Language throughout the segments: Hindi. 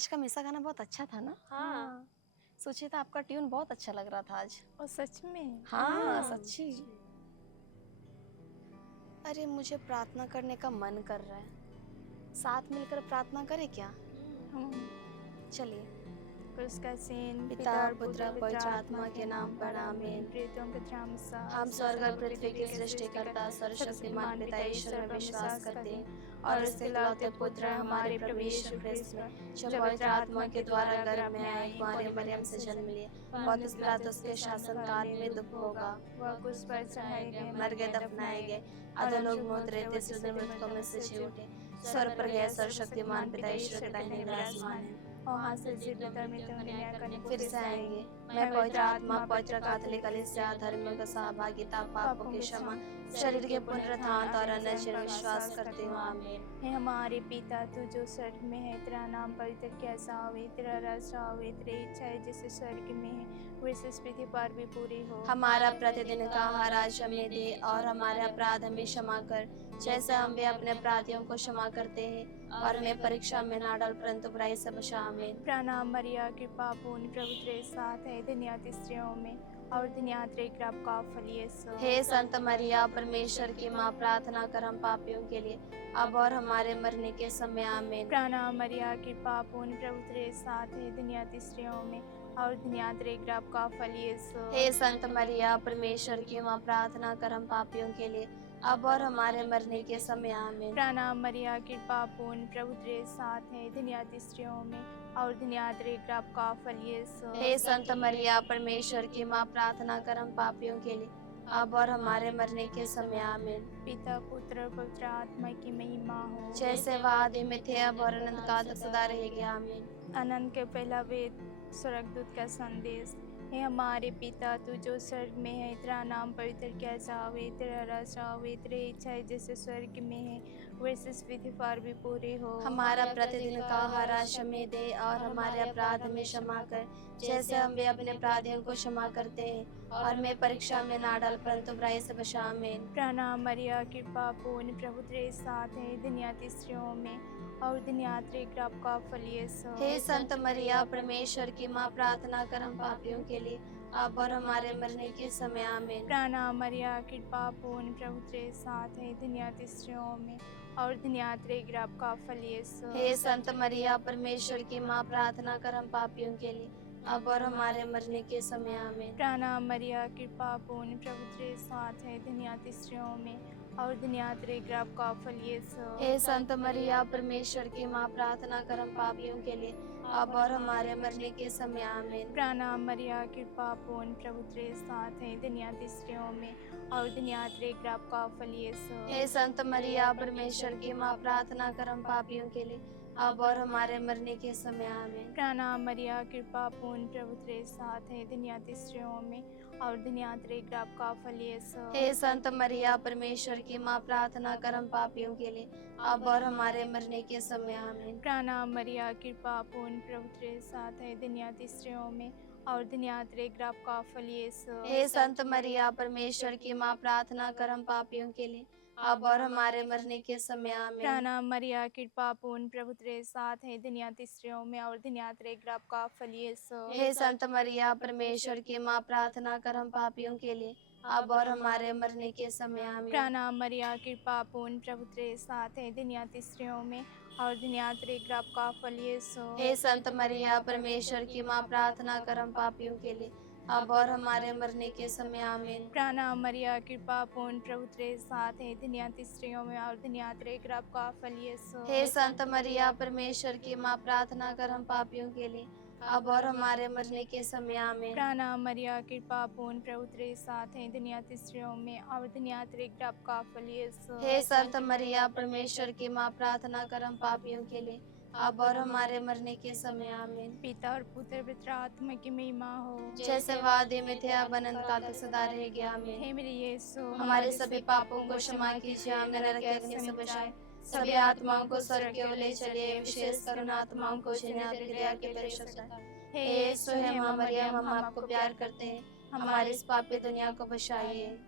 आज का मिसा गाना बहुत अच्छा था ना? हाँ। सोचिए था आपका ट्यून बहुत अच्छा लग रहा था आज। और सच में? हाँ, सच्ची। अरे मुझे प्रार्थना करने का मन कर रहा है। साथ मिलकर प्रार्थना करें क्या? हम चलिए। उसका सीन पिता, पिता और पुत्र, पुत्र पवित्र पवित्र आत्मा के नाम पर आमीन। प्रेतों के ध्यान सा हम स्वर्ग और पृथ्वी के सृष्टिकर्ता सर्वशक्तिमान पिता ईश्वर में विश्वास करते हैं और उसके इकलौते पुत्र हमारे प्रभु यीशु ख्रिस्त में जो पवित्र आत्मा के द्वारा गर्भ में आए कुंवारी मरियम से जन्म लिए पौंतियुस पिलातुस के शासन काल में दुख होगा, वह कुछ पर चढ़ाए गए मर गए दफनाए गए, अधोलोक में उतरे, तीसरे दिन मृतकों में से जी उठे, स्वर्ग पर गए, सर्वशक्तिमान पिता ईश्वर के दाहिने विराजमान है और हाथ से जीवित और मृतों का न्याय करने को फिर से आएंगे। मैं पवित्र आत्मा, पवित्र कैथोलिक कलीसिया, धर्म का सहभागिता, पापों की क्षमा, शरीर के पुनरुत्थान और अन्य चिर विश्वास करती हूँ। आमीन। हे हमारे पिता, तू जो स्वर्ग में है, तेरा नाम पवित्र किया जावे, तेरा राज्य आवे, तेरी इच्छा है जैसे स्वर्ग में है वैसे इस पृथ्वी पर भी पूरी हो। हमारा प्रतिदिन का आहार आज हमें दे और हमारे अपराध हमें क्षमा कर जैसे हम भी अपने अपराधियों को क्षमा करते हैं और हमें परीक्षा में ना डाल परंतु बुराई से बचा। आमीन। प्रणाम मरिया, कृपा पूर्ण, प्रभु तेरे साथ है, धन्य स्त्रियों में और धन्य तेरे गर्भ का फल यीशु। हे संत मरिया, परमेश्वर की माँ, प्रार्थना कर हम पापियों के लिए अब और हमारे मरने के समय। आमीन। प्रणाम मरिया, कृपा पूर्ण, प्रभु तेरे साथ है, धन्य स्त्रियों में और धन्य तेरे गर्भ का फल यीशु। हे संत मरिया, परमेश्वर की माँ, प्रार्थना कर हम पापियों के लिए अब और हमारे मरने के समय। आमीन। प्रणाम मरिया, कृपा पूर्ण, प्रभु तेरे साथ है, धन्य स्त्रियों में और धन्य तेरे गर्भ का फल यीशु। हे संत मरिया, परमेश्वर की माँ, प्रार्थना कर हम पापियों के लिए अब और हमारे मरने के समय। आमीन। पिता, पुत्र और पवित्र आत्मा की महिमा हो, जैसे वह आदि में थे अब और अनंत काल तक सदा रहेगी। आमीन। अनंत के पहला वेद, स्वर्गदूत का संदेश। हे हमारे पिता, तू जो स्वर्ग में है, तेरा नाम पवित्र किया जावे, तेरा राज्य आवे, तेरी इच्छा है जैसे स्वर्ग में है वैसे इस पृथ्वी पर भी पूरी हो। हमारा प्रतिदिन का आहार आज हमें दे और हमारे अपराध हमें क्षमा कर जैसे हम भी अपने अपराधियों को क्षमा करते हैं और हमें परीक्षा में ना डाल परंतु बुराई से बचा। आमीन। प्रणाम मरिया, कृपा पूर्ण, प्रभु तेरे साथ है, धन्य स्त्रियों में और धन्य तेरे गर्भ का फल यीशु। हे संत मरिया, परमेश्वर की माँ, प्रार्थना कर हम पापियों के लिए अब और हमारे मरने के समय। आमीन। प्रणाम मरिया, कृपा पूर्ण, प्रभु तेरे साथ है, धन्य स्त्रियों में और धन्य तेरे गर्भ का फल यीशु। हे संत मरिया, परमेश्वर की माँ, प्रार्थना कर हम पापियों के लिए अब और हमारे मरने के समय। आमीन। प्रणाम मरिया, कृपा पूर्ण, प्रभु तेरे साथ है, धन्य स्त्रियों में और धन्य तेरे गर्भ का फल यीशु। हे संत मरिया, परमेश्वर की माँ, प्रार्थना कर हम पापियों के लिए अब और हमारे मरने के समय। आमीन। प्रणाम मरिया, कृपा पूर्ण, प्रभु तेरे साथ है, धन्य स्त्रियों में और धन्य तेरे गर्भ का फल यीशु। हे संत मरिया, परमेश्वर की माँ, प्रार्थना कर हम पापियों के लिए अब और हमारे मरने के समय। आमीन। प्रणाम मरिया, कृपा पूर्ण, प्रभु तेरे साथ है, धन्य स्त्रियों में और धन्य तेरे गर्भ का फल यीशु। हे संत मरिया, परमेश्वर की माँ, प्रार्थना कर हम पापियों के लिए अब और हमारे मरने के समय। आमीन। प्रणाम मरिया, कृपा पूर्ण, प्रभु तेरे साथ है, धन्य स्त्रियों में और धन्य तेरे गर्भ का फल यीशु। हे संत मरिया, परमेश्वर की माँ, प्रार्थना कर हम पापियों के लिए अब और हमारे मरने के समय। आमीन। प्रणाम मरिया, कृपा पूर्ण, प्रभु तेरे साथ है, धन्य स्त्रियों में और धन्य तेरे गर्भ का फल यीशु। हे संत मरिया, परमेश्वर की माँ, प्रार्थना कर हम पापियों के लिए अब और हमारे मरने के समय। आमीन। प्रणाम मरिया, कृपा पूर्ण, प्रभु तेरे साथ है, धन्य स्त्रियों में और धन्य तेरे गर्भ का फल यीशु। हे संत मरिया, परमेश्वर की माँ, प्रार्थना कर हम पापियों के लिए अब और हमारे मरने के समय। आमीन। प्रणाम मरिया, कृपा पूर्ण, प्रभु तेरे साथ है, धन्य स्त्रियों में और धन्य तेरे गर्भ का फल यीशु। हे संत मरिया, परमेश्वर की माँ, प्रार्थना कर हम पापियों के लिए अब और हमारे मरने के समय। आमीन। प्रणाम मरिया, कृपा पूर्ण, प्रभु तेरे साथ है, धन्य स्त्रियों में और धन्य तेरे गर्भ का फल यीशु। हे संत मरिया, परमेश्वर की माँ, प्रार्थना कर हम पापियों के लिए अब और हमारे मरने के समय। आमीन। पिता और पुत्र पवित्र आत्मा की महिमा हो, जैसे वादे में थे अब अनंत काल तक सदा रहेगी। आमीन। हे मेरे यीशु, हमारे सभी पापों को क्षमा कीजिए, हमें नरक के अग्नि से बचाए, सभी आत्माओं को स्वर्ग की ओर ले चलिए, विशेष करुण आत्माओं को जिन्हें आपकी दया की आवश्यकता है। हे यीशु, हे माँ मरियम, हम आपको प्यार करते हैं, हमारी इस पापी दुनिया को बचाइए।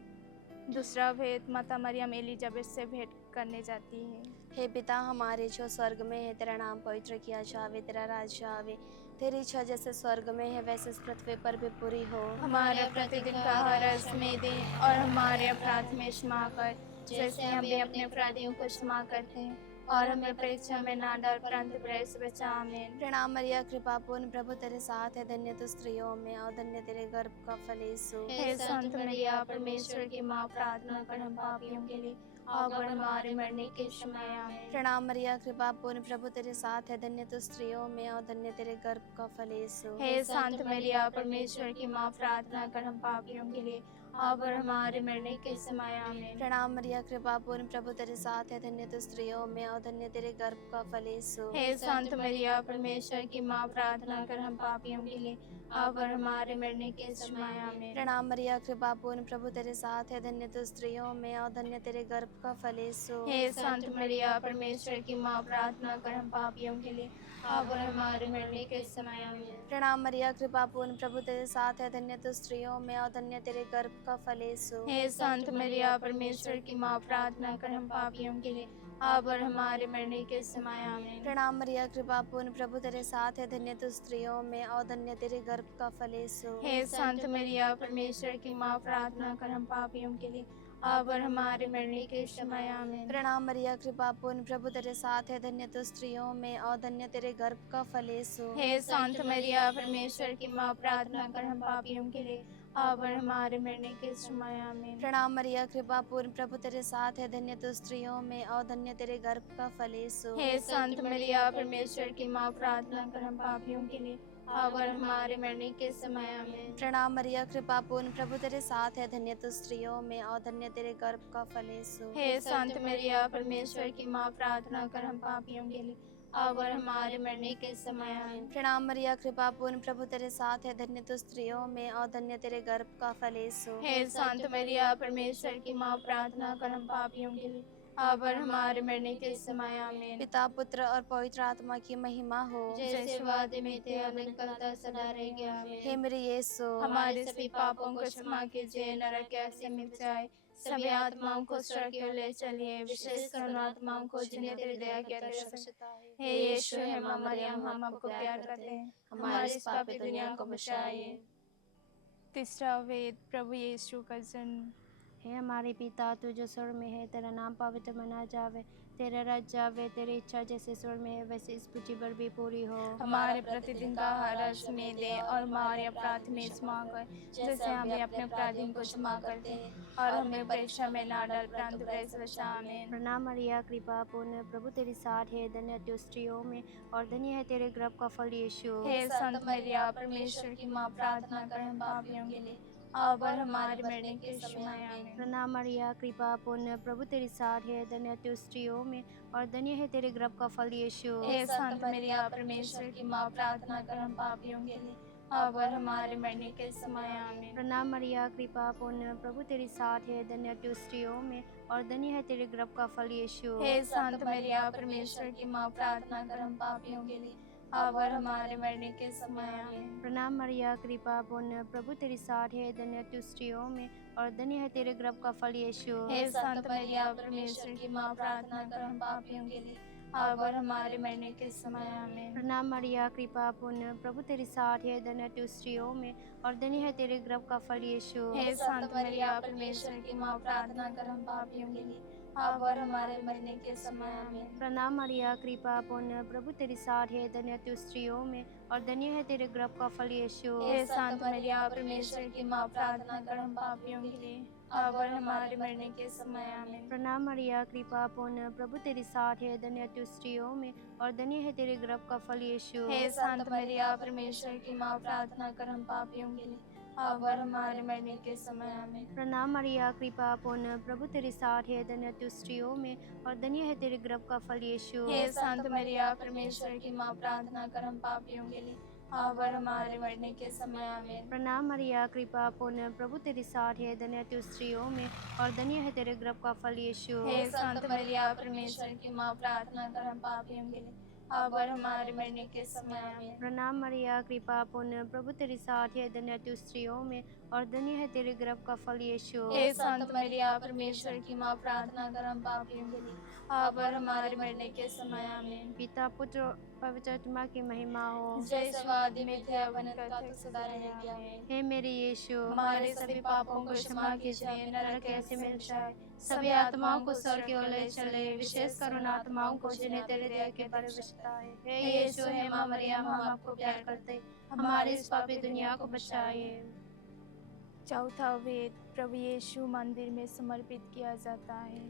दूसरा भेद, माता मरियम एलिजाबेथ से भेंट करने जाती है। हे पिता हमारे जो स्वर्ग में है, तेरा नाम पवित्र किया जावे, तेरा राज्य आवे, तेरी इच्छा जैसे स्वर्ग में है वैसे इस पृथ्वी पर भी पूरी हो। हमारा प्रतिदिन का आहार आज हमें दे, और हमारे अपराध में क्षमा कर, जैसे हम भी अपने अपराधियों को क्षमा करते हैं, और हमें परीक्षा में ना डाल, परंतु बुराई से बचा। आमीन। प्रणाम मरिया, कृपा पूर्ण, प्रभु तेरे साथ है, धन्य तू स्त्रियों में और धन्य तेरे गर्भ का फल यीशु। हे संत मरिया, परमेश्वर की माँ, प्रार्थना कर हम पापियों के लिए, अब और हमारे मरने के समय। आमीन। प्रणाम मरिया, कृपा पूर्ण, प्रभु तेरे साथ है, धन्य तू स्त्रियों में और धन्य तेरे गर्भ का फल यीशु। हे संत मरिया, परमेश्वर की माँ, प्रार्थना कर हम पापियों के लिए, अब और हमारे मरने के समय। आमीन। प्रणाम मरिया, कृपा पूर्ण, प्रभु तेरे साथ है, धन्य तू स्त्रियों में और धन्य तेरे गर्भ का फल यीशु। हे संत मरिया, परमेश्वर की माँ, प्रार्थना कर हम पापियों के लिए, अब और हमारे मरने के समय। आमीन। प्रणाम मरिया, कृपा पूर्ण, प्रभु तेरे साथ है, धन्य तू स्त्रियों में और धन्य तेरे गर्भ का फल यीशु। हे संत मरिया, परमेश्वर की माँ, प्रार्थना कर हम पापियों के लिए, अब और हमारे मरने के समय। आमीन। प्रणाम मरिया, कृपा पूर्ण, प्रभु तेरे साथ है, धन्य तू स्त्रियों में और धन्य तेरे गर्भ का फल यीशु। हे संत मरिया, परमेश्वर की माँ, प्रार्थना कर हम पापियों के लिए, अब और हमारे मरने के समय। आमीन। प्रणाम मरिया, कृपा पूर्ण, प्रभु तेरे साथ है, धन्य तू स्त्रियों में और धन्य तेरे गर्भ का फल यीशु। हे संत मरिया, परमेश्वर की माँ, प्रार्थना कर हम पापियों के लिए, अब और हमारे मरने के समय। आमीन। प्रणाम मरिया, कृपा पूर्ण, प्रभु तेरे साथ है, धन्य तू स्त्रियों में और धन्य तेरे गर्भ का फल यीशु। हे संत मरिया, परमेश्वर की माँ, प्रार्थना कर हम पापियों के लिए, अब और हमारे मरने के समय। आमीन। प्रणाम मरिया, कृपा पूर्ण, प्रभु तेरे साथ है, धन्य तू स्त्रियों में और धन्य तेरे गर्भ का फल यीशु। हे संत मरिया, परमेश्वर की माँ, प्रार्थना कर हम पापियों के लिए, अब और हमारे मरने के समय। आमीन। प्रणाम मरिया, कृपा पूर्ण, प्रभु तेरे साथ है, धन्य तू स्त्रियों में और धन्य तेरे गर्भ का फल यीशु। हे संत मरिया, परमेश्वर की माँ, प्रार्थना कर हम पापियों के लिए, अब और हमारे मरने के समय। आमीन। प्रणाम मरिया, कृपा पूर्ण, प्रभु तेरे साथ है, धन्य तू स्त्रियों में और धन्य तेरे गर्भ का फल यीशु। हे संत मरिया, परमेश्वर की माँ, प्रार्थना कर हम पापियों के लिए, अब और हमारे मरने के समय। आमीन। पिता, पुत्र और पवित्र आत्मा की महिमा हो। जैसे वादे में थे, अब निकलता सदा रहेगा। आमीन। हे मेरे यीशु, हमारे सभी पापों को क्षमा कीजिए, नरक से बचाए, सभी आत्माओं को स्वर्ग की ओर ले चलिए, विशेषकर उन आत्माओं को जिन्हें तेरी दया की आवश्यकता है। हे यीशु, हे माँ मरियम, हम आपको प्यार करते हैं, हमारी इस पापी दुनिया को बचाइए। तीसरा वेद, प्रभु यीशु का जन्म। हे हमारे पिता, तू जो स्वर्ग में है, तेरा नाम पवित्र मना जावे, तेरा राज्य आवे, तेरी इच्छा जैसे स्वर्ग में है वैसे इस पृथ्वी पर भी पूरी हो। हमारे प्रतिदिन का आहार आज हमें दे, और हमारे अपराध में क्षमा कर, जैसे हम भी अपने अपराधियों को क्षमा करते हैं, और हमें परीक्षा में ना डाल, परंतु बुराई से बचा। आमीन। प्रणाम मरिया, कृपा पूर्ण, प्रभु तेरे साथ है, धन्य तू स्त्रियों में और धन्य है तेरे गर्भ का फल यीशु। हे संत मरिया, परमेश्वर की माँ, प्रार्थना कर हम पापियों के लिए, अब और हमारे मरने के समय। आमीन। प्रणाम मरिया, कृपा पूर्ण, प्रभु तेरे साथ है, धन्य तू स्त्रियों में और धन्य है तेरे गर्भ का फल यीशु। हे संत मरिया, परमेश्वर की माँ, प्रार्थना कर हम पापियों के लिए, अब और हमारे मरने के समय। आमीन। प्रणाम मरिया, कृपा पूर्ण, प्रभु तेरे साथ है, धन्य तू स्त्रियों में और धन्य है तेरे गर्भ का फल यीशु। हे संत मरिया, परमेश्वर की माँ, प्रार्थना कर हम पापियों के लिए, अब और हमारे मरने के समय। आमीन। प्रणाम मरिया, कृपा पूर्ण, प्रभु तेरे साथ है, धन्य तू स्त्रियों में और धन्य है तेरे गर्भ का फल यीशु। हे संत मरिया, परमेश्वर की माँ, प्रार्थना कर हम पापियों के लिए, अब और हमारे मरने के समय। आमीन। प्रणाम मरिया, कृपा पूर्ण, प्रभु तेरे साथ है, धन्य तू स्त्रियों में और धन्य है तेरे गर्भ का फल यीशु। हे संत मरिया, परमेश्वर की माँ, प्रार्थना कर हम पापियों के लिए, अब और हमारे मरने के समय। आमीन। प्रणाम मरिया, कृपा पूर्ण, प्रभु तेरे साथ है, धन्य तू स्त्रियों में और धन्य है तेरे गर्भ का फल यीशु। हे संत मरिया, परमेश्वर की माँ, प्रार्थना कर हम पापियों के लिए, अब और हमारे मरने के समय। आमीन। प्रणाम मरिया, कृपा पूर्ण, प्रभु तेरे साथ है, धन्य तू स्त्रियों में और धन्य है तेरे गर्भ का फल यीशु। हे संत मरिया, परमेश्वर की माँ, प्रार्थना कर हम पापियों के लिए, अब और हमारे मरने के समय। आमीन। प्रणाम मरिया, कृपा पूर्ण, प्रभु तेरे साथ है, धन्य तू स्त्रियों में और धन्य है तेरे गर्भ का फल यीशु। हे संत मरिया, परमेश्वर की माँ, प्रार्थना कर हम पापियों के लिए, अब और हमारे मरने के समय। आमीन। प्रणाम मरिया, कृपा पूर्ण, प्रभु तेरे साथ है, धन्य तू स्त्रियों में और धन्य है तेरे गर्भ का फल यीशु। हे संत मरिया, परमेश्वर की माँ, प्रार्थना कर हम पापियों के लिए, अब और हमारे मरने के समय आमीन। प्रणाम मरिया, कृपा पूर्ण, प्रभु तेरे साथ है, धन्य तू स्त्रियों में और धन्य है तेरे गर्भ का फल यीशु। हे संत मरिया, परमेश्वर की माँ, प्रार्थना कर हम पापियों के लिए, अब और हमारे मरने के समय आमीन। पिता पुत्र और पवित्र आत्मा की महिमा हो। जैसे वादी में थे अवनत का तो सदा रहेगी आमीन। हे मेरे यीशु, हमारे सभी पापों को क्षमा कीजिए, नरक कैसे मिल जाए, सभी आत्माओं को स्वर्ग की ओर ले चले, विशेष करुण आत्माओं को जिन्हें तेरे दया की बड़ी आवश्यकता है। हे यीशु, हे माँ मरियम, हम आपको प्यार करते, हमारी इस पापी दुनिया को बचाइए। चौथा वेद, प्रभु यीशु मंदिर में समर्पित किया जाता है।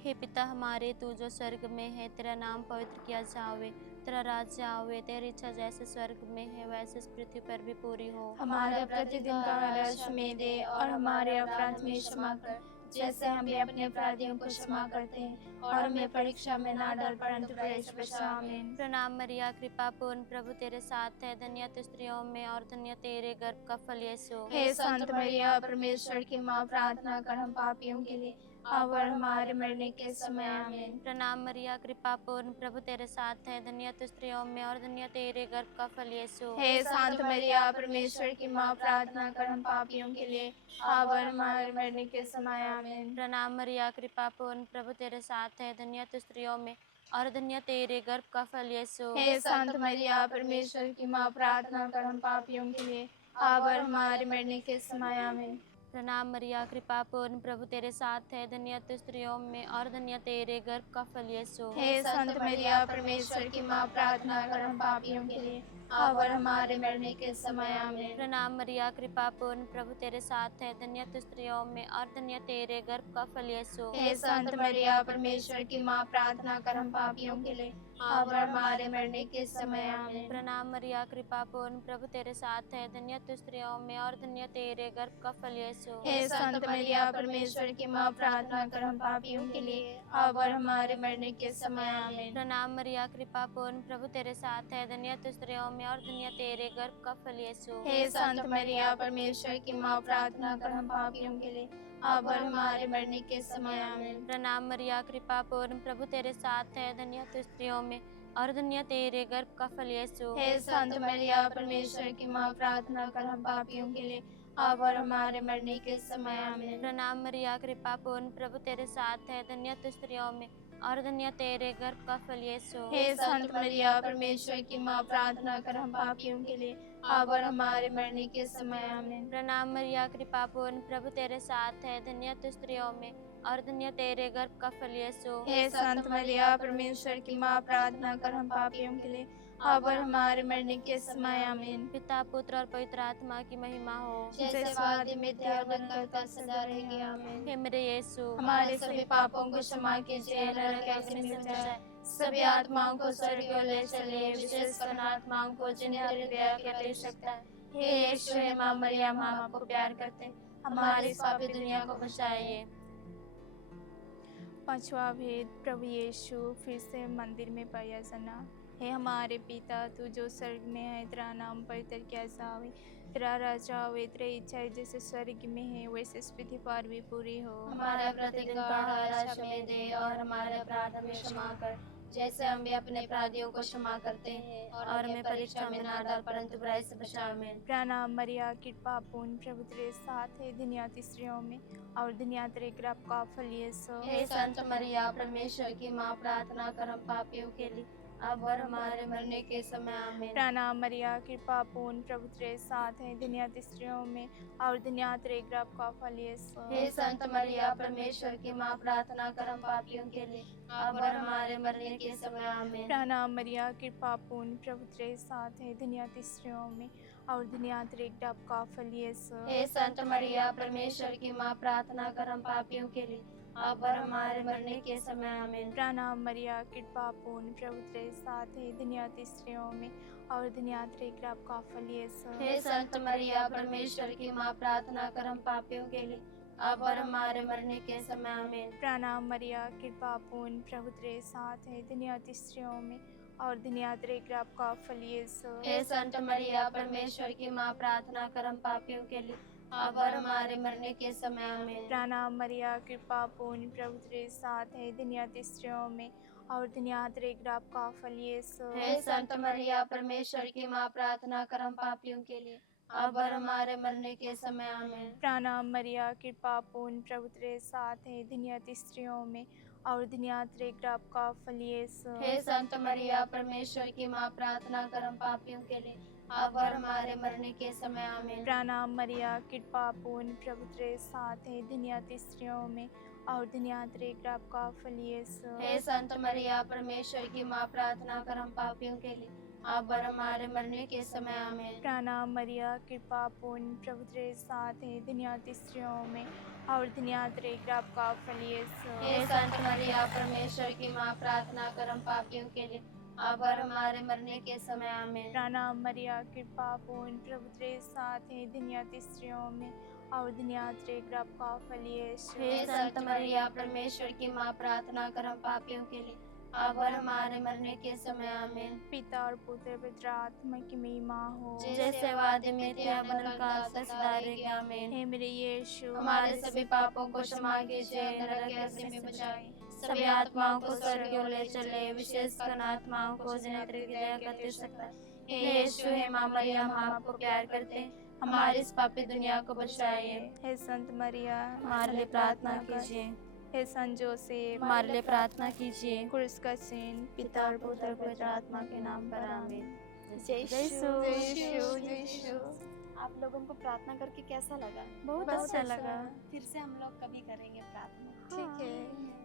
हे पिता हमारे, तू जो स्वर्ग में है, तेरा नाम पवित्र किया जावे, तेरा राज्य आवे, तेरी इच्छा जैसे स्वर्ग में है वैसे इस पृथ्वी पर भी पूरी हो। हमारा प्रतिदिन का आहार हमें दे और हमारे अपराध में क्षमा कर, जैसे हम भी अपने अपराधियों को क्षमा करते हैं, और हमें परीक्षा में ना डाल परंतु प्रवेश बचा। आमीन। प्रणाम मरिया, कृपा पूर्ण, प्रभु तेरे साथ है, धन्य तू स्त्रियों में और धन्य तेरे गर्भ का फल यीशु। हे संत मरिया, परमेश्वर की माँ, प्रार्थना कर हम पापियों के लिए, अब और हमारे मरने के समय। आमीन। प्रणाम मरिया, कृपा पूर्ण, प्रभु तेरे साथ है, धन्य तू स्त्रियों में और धन्य तेरे गर्भ का फल यीशु। हे संत मरिया, परमेश्वर की माँ, प्रार्थना कर हम पापियों के लिए, अब और हमारे मरने के समय। आमीन। प्रणाम मरिया, कृपा पूर्ण, प्रभु तेरे साथ है, धन्य तू स्त्रियों में और धन्य तेरे गर्भ का फल यीशु। हे संत मरिया, परमेश्वर की माँ, प्रार्थना कर हम पापियों के लिए, अब और हमारे मरने के समय। आमीन। प्रणाम मरिया, कृपा पूर्ण, प्रभु तेरे साथ है, धन्य तू स्त्रियों में और धन्य तेरे गर्भ का फल यीशु। हे संत मरिया, परमेश्वर की माँ, प्रार्थना कर हम पापियों के लिए, अब और हमारे मरने के समय। आमीन। प्रणाम मरिया, कृपा पूर्ण, प्रभु तेरे साथ है, धन्य तू स्त्रियों में और धन्य तेरे गर्भ का फल यीशु। हे संत मरिया, परमेश्वर की माँ, प्रार्थना कर हम पापियों के लिए, अब और हमारे मरने के समय। आमीन। प्रणाम मरिया, कृपा पूर्ण, प्रभु तेरे साथ है, धन्य तू स्त्रियों में और धन्य तेरे गर्भ का फल यीशु। हे संत मरिया, परमेश्वर की माँ, प्रार्थना कर हम पापियों के लिए, अब और हमारे मरने के समय। आमीन। प्रणाम मरिया, कृपा पूर्ण, प्रभु तेरे साथ है, धन्य तू स्त्रियों में और धन्य तेरे गर्भ का फल यीशु। हे संत मरिया, परमेश्वर की माँ, प्रार्थना कर हम पापियों के लिए, अब और हमारे मरने के समय। आमीन। प्रणाम मरिया, कृपा पूर्ण, प्रभु तेरे साथ है, धन्य तू स्त्रियों में और धन्य तेरे गर्भ का फल यीशु। हे संत मरिया, परमेश्वर की माँ, प्रार्थना कर हम पापियों के लिए, अब और हमारे मरने के समय। आमीन। प्रणाम मरिया, कृपा पूर्ण, प्रभु तेरे साथ है, धन्य तू स्त्रियों में और धन्य तेरे गर्भ का फल यीशु। हे संत मरिया, परमेश्वर की माँ, प्रार्थना कर हम पापियों के लिए, अब और हमारे मरने के समय। आमीन। प्रणाम मरिया, कृपा पूर्ण, प्रभु तेरे साथ है, धन्य तू स्त्रियों में और धन्य तेरे गर्भ का फल यीशु। हे संत मरिया, परमेश्वर की माँ, प्रार्थना कर हम पापियों के लिए, अब और हमारे मरने के समय। आमीन। पिता, पुत्र और पवित्र आत्मा की महिमा हो। जैसे आदि में थे, अब और करता सदा रहेगी। आमीन। हे मेरे यीशु, हमारे सभी पापों को क्षमा कीजिए, नरक कैसे मिल जाए, सभी आत्माओं को स्वर्ग की ओर ले चलिए, विशेष कर आत्माओं को जिन्हें तेरी दया की आवश्यकता है। हे यीशु, हे माँ मरियम, हम आपको प्यार करते हैं, हमारी इस पापी दुनिया को बचाइए। पांचवा भेद, प्रभु यीशु फिर से मंदिर में पाया जाना। हे हमारे पिता, तू जो स्वर्ग में है, तेरा नाम पवित्र किया जावे, तेरा राज्य आवे, तेरी इच्छा जैसे स्वर्ग में है वैसे इस पृथ्वी पर भी पूरी हो। हमारा प्रतिदिन का आहार आज हमें दे और हमारे अपराध हमें क्षमा कर, जैसे हम भी अपने अपराधियों को क्षमा करते हैं, और हमें परीक्षा में ना डाल परंतु बुराई से बचा। आमीन। प्रणाम मरिया, कृपा पूर्ण, प्रभु तेरे साथ है, धन्य तू स्त्रियों में और धन्य तेरे गर्भ का फल यीशु। हे संत मरिया, परमेश्वर की माँ, प्रार्थना कर हम पापियों के लिए, अब और हमारे मरने के समय। आमीन। प्रणाम मरिया, कृपा पूर्ण, प्रभु तेरे साथ है, धन्य तू स्त्रियों में और धन्य तेरे गर्भ का फल यीशु। हे संत मरिया, परमेश्वर की माँ, प्रार्थना कर हम पापियों के लिए, अब और हमारे मरने के समय। आमीन। प्रणाम मरिया, कृपा पूर्ण, प्रभु तेरे साथ है, धन्य तू स्त्रियों में और धन्य तेरे गर्भ का फल यीशु। हे संत मरिया, परमेश्वर की माँ, प्रार्थना कर हम पापियों के लिए, अब और हमारे मरने के समय। आमीन। प्रणाम मरिया, कृपा पूर्ण, प्रभु तेरे साथ है, धन्य तू स्त्रियों में और धन्य तेरे गर्भ का फल यीशु। हे संत मरिया, परमेश्वर की माँ, प्रार्थना कर हम पापियों के लिए, अब और हमारे मरने के समय। आमीन। प्रणाम मरिया, कृपा पूर्ण, प्रभु तेरे साथ है, धन्य तू स्त्रियों में और धन्य तेरे गर्भ का फल यीशु। हे संत मरिया, परमेश्वर की माँ, प्रार्थना कर हम पापियों के लिए, अब और हमारे मरने के समय। आमीन। प्रणाम मरिया, कृपा पूर्ण, प्रभु तेरे साथ है, धन्य तू स्त्रियों में और धन्यवाद आपका फल यीशु। हे संत मरिया परमेश्वर की माँ, प्रार्थना कर हम पापियों के लिए, अब और हमारे मरने के समय आमीन। प्रणाम मरिया, कृपा पूर्ण, प्रभु तेरे साथ है, धन्यवाद स्त्रियों में और धन्यवाद आपका फल यीशु। हे संत मरिया परमेश्वर की माँ, प्रार्थना कर हम पापियों के लिए, अब और हमारे मरने के समय आमीन। प्रणाम मरिया, कृपा पूर्ण, प्रभु तेरे साथ है, धन्यवाद स्त्रियों में और धन्यवाद आपका फल यीशु। हे संत मरिया परमेश्वर की माँ, प्रार्थना कर हम पापियों के लिए, अब और हमारे मरने के समय आमीन। प्रणाम मरिया, कृपा पूर्ण, प्रभु तेरे साथ है, धन्यवाद स्त्रियों में और धन्यवाद आपका फल यीशु। हे संत मरिया परमेश्वर की माँ, प्रार्थना कर हम पापियों के लिए, अब और हमारे मरने के समय आमीन। प्रणाम मरिया, कृपा पूर्ण, प्रभु तेरे साथ है, धन्यवाद स्त्रियों में और धन्यवाद आपका फल यीशु। हे संत मरिया परमेश्वर की माँ, प्रार्थना कर हम पापियों के लिए, अब और हमारे मरने के समय आमीन। पिता और पुत्र पवित्र आत्मा की महिमा हो, जैसे वादे में थे, अब काल तक सदा रहेगी आमीन। हे मेरे यीशु, हमारे सभी पापों को क्षमा कीजिए, नरक के अग्नि में बचाए सभी आत्माओं को स्वर्ग की ओर ले चले, विशेषकर आत्माओं को जिन्हें तेरी दया का अति सकता है। हे यीशु, हे माँ मरियम, हम आपको प्यार करते हैं, हमारी इस पापी दुनिया को बचाइए। हे संत मरिया, हमारे लिए प्रार्थना कीजिए। हे संत जोसेफ, हमारे लिए प्रार्थना कीजिए। क्रूस का चिन्ह, पिता और पुत्र और पवित्र आत्मा के नाम पर आमीन। जय यीशु। जय यीशु। आप लोगों को प्रार्थना करके कैसा लगा? बहुत अच्छा लगा। फिर से हम लोग कभी करेंगे प्रार्थना। ठीक है।